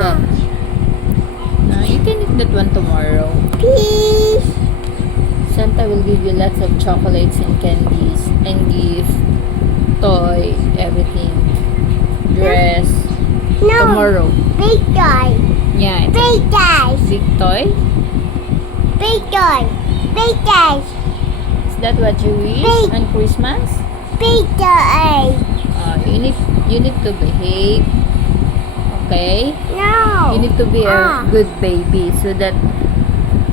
that. You can eat that one tomorrow. Please. Santa will give you lots of chocolates and candies and gift, toy, everything, dress. No. Tomorrow. Big toy. Yeah, it's Big toys. a big toy. Big toy. Big toys. Is that what you wish Big. on Christmas? Big toy. You need to behave. Okay? No. You need to be a Ah. good baby so that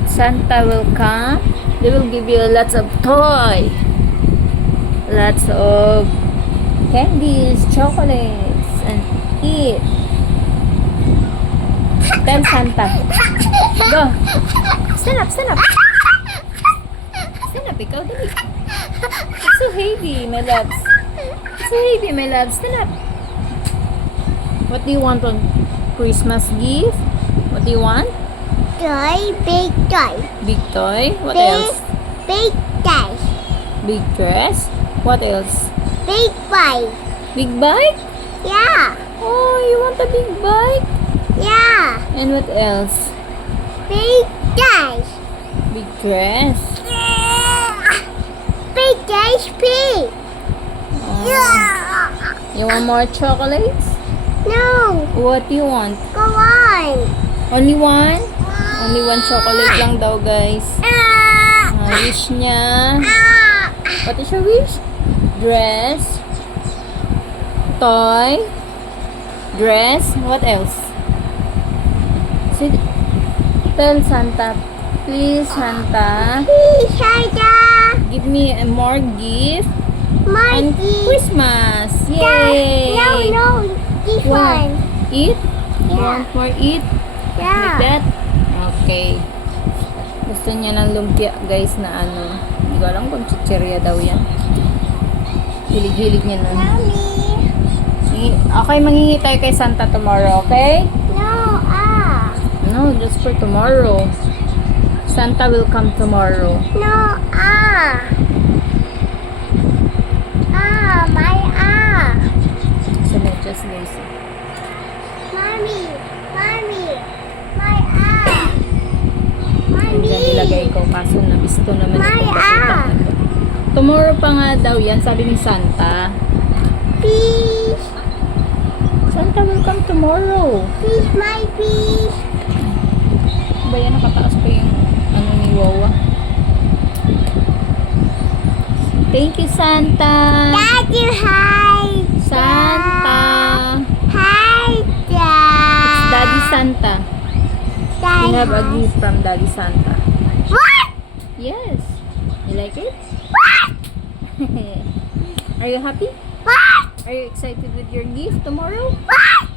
Santa will come. They will give you lots of toy, lots of candies, chocolates, and eat. Tell Santa. Go. Stand up, stand up. Stand up, ikaw dali. It's so heavy, my loves. It's so heavy, my loves. Stand up. What do you want on Christmas gift? What do you want? Toy. Big toy. Big toy? What Big. else? Big toys. Big dress? What else? Big bike. Big bike? Yeah. Oh, you want a big bike? Yeah. And what else? Big toys. Big dress? Big toys. Big. Oh. Yeah. You want more chocolates? No. What do you want? Go on. Only one? Only one chocolate lang daw, guys. Wish niya. What is your wish? Dress? Toy? Dress? What else? Tell Santa. Please, Santa. Please, Santa. Give me a more gift on Monkey. Christmas. Yay! No. This What? one. Eat? You Yeah. want more eat? Like Yeah. that? Okay. Gusto niya ng lumpia, guys, na ano. Hindi ko alam kung chichirya daw yan. Hilig-hilig niya nun. Mommy. Okay, manghingi tayo kay Santa tomorrow, okay? No. No, just for tomorrow. Santa will come tomorrow. No. My So, just guys. Mommy. My Diyan nilagay ko, kaso nabisto naman My ito. Tomorrow pa nga daw yan, sabi ni Santa. Please. Santa will come tomorrow. Please, my please. Ba yan, nakataas pa yung ano ni Wawa. Thank you, Santa. Daddy, hi. Santa. Hi, It's Dad. Daddy Santa. We have a gift from Daddy Santa. What? Yes. You like it? What? Are you happy? What? Are you excited with your gift tomorrow? What?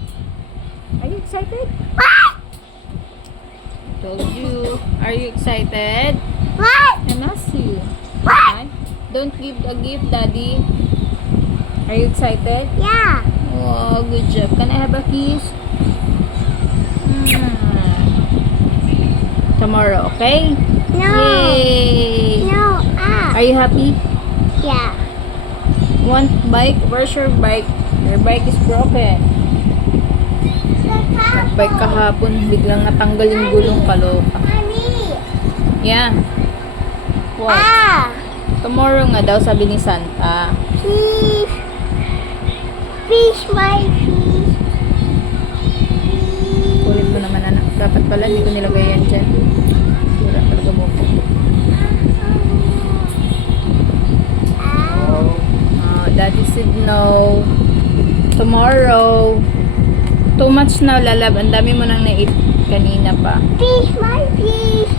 Are you excited? What? I told you. Are you excited? What? I'm asking you. What? Don't give a gift, Daddy. Are you excited? Yeah. Oh, good job. Can I have a kiss? Tomorrow, okay? No. Yay! No. Are you happy? Yeah. Want bike? Where's your bike? Your bike is broken. Bike kahapon, biglang natanggal yung gulong, kaloka. Mommy. Yeah. What? Tomorrow nga daw, sabi ni Santa. Please. Please, my please. Kulit mo naman, anak. Dapat pala, hindi ko nilagay yan dyan. Wala talaga mo po. Daddy said no. Tomorrow. Too much now, lalab. Ang dami mo nang na-eat kanina pa. Please, my please.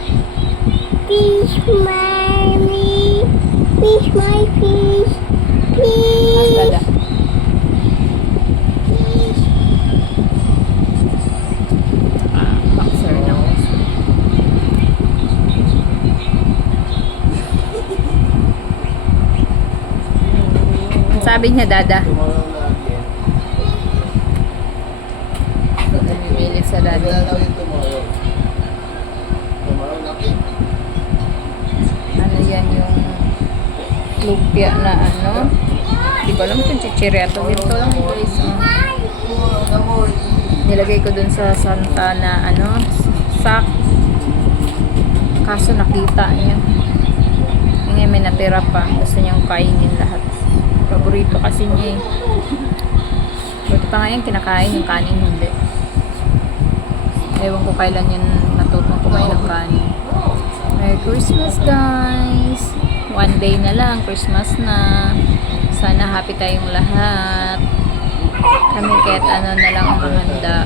Please, mommy. Please, my please. Mas Please. dada. Please. Boxer na. Sabi niya, dada. Namimilit sa dada. Ano yan yung lumpia na ano? Hindi ko alam kung chichirya to. Ganito lang guys. Nilagay ko dun sa Santa na ano, sack. Kaso nakita niya. Ngayon may natira pa. Gusto niyang kainin lahat. Paborito kasi niya eh. Buti pa ngayon kinakain yung kanin, hindi. Ewan ko kailan yun natutong kumain ng kanin. Merry Christmas guys! One day na lang, Christmas na. Sana happy tayong lahat. Kami kahit ano na lang ang mahanda.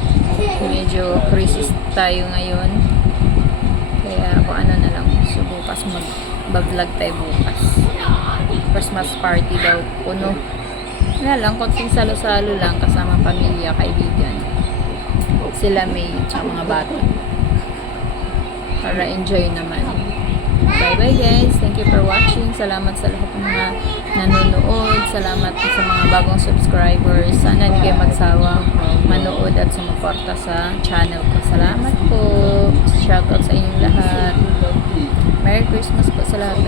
Medyo crisis tayo ngayon. Kaya kung ano na lang. So bukas mag-vlog tayo bukas. Christmas party daw. Puno. Wala lang, konting salo-salo lang kasama pamilya, kaibigan. Sila may tsaka mga bata. Para enjoy naman. Bye-bye guys. Thank you for watching. Salamat sa lahat ng mga nanonood. Salamat sa mga bagong subscribers. Sana hindi kayo magsawa manood at sumuporta sa channel ko. Salamat po. Shoutout sa inyong lahat. Merry Christmas po sa lahat.